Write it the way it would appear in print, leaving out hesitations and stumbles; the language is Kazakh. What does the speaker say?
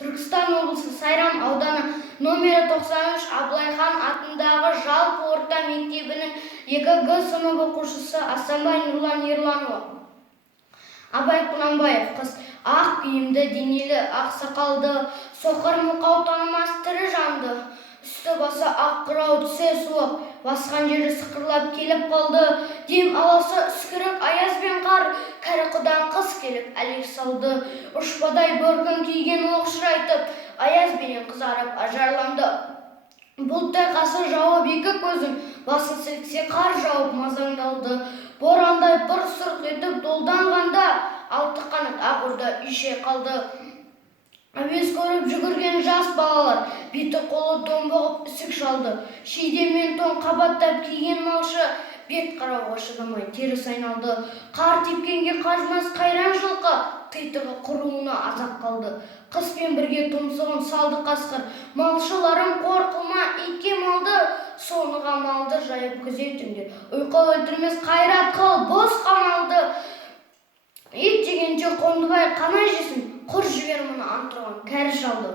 Түркістан облысы Сайрам ауданы номері 93 Абылайхан атындағы жалпы орта мектебінің 2Г сынып оқушысы Асанбай Нұрлан Ерланұлы. Абай Құнанбаев қыз ақ киімді, денелі, ақ сақалды, соқыр мұқау танымас тірі жанды. Үсті басы ақ қырау, түсе суық, басқан жері сықырлап келіп қалды. Дем аласы үскірік аяз бен қар, кәрі құдан қыз келіп әлек салды. Ұшпадай бөркін киген оқшырайтып, аяз бенен қызарып ажарланды. Бұлттай қасы жауып екі көзін, басын сілксе қар жауып мазаңдалды. Борандай бір сұрқ етіп долданғанда, алты қанат ақ орда үйше қалды. Әуез көріп жүгірген жас балалар, беті қолы домбығып үсік шалды. Шейде мен тон қабаттап киген малшы, бет қарауға шыдамай теріс айналды. Қар тепкенге қажымас қайран жылқы, титығы құруына азап қалды. Қыспен бірге тұмсығын салды қасқыр, малшыларым қорқылма итке малды, соныға малды жайып күзетіңдер. Ұйқы өлтірмес қайрат қыл, бос қамалды. Ит жегенше Қондыбай қана жесін, құр жібер мұны антұрған кәрі шалды.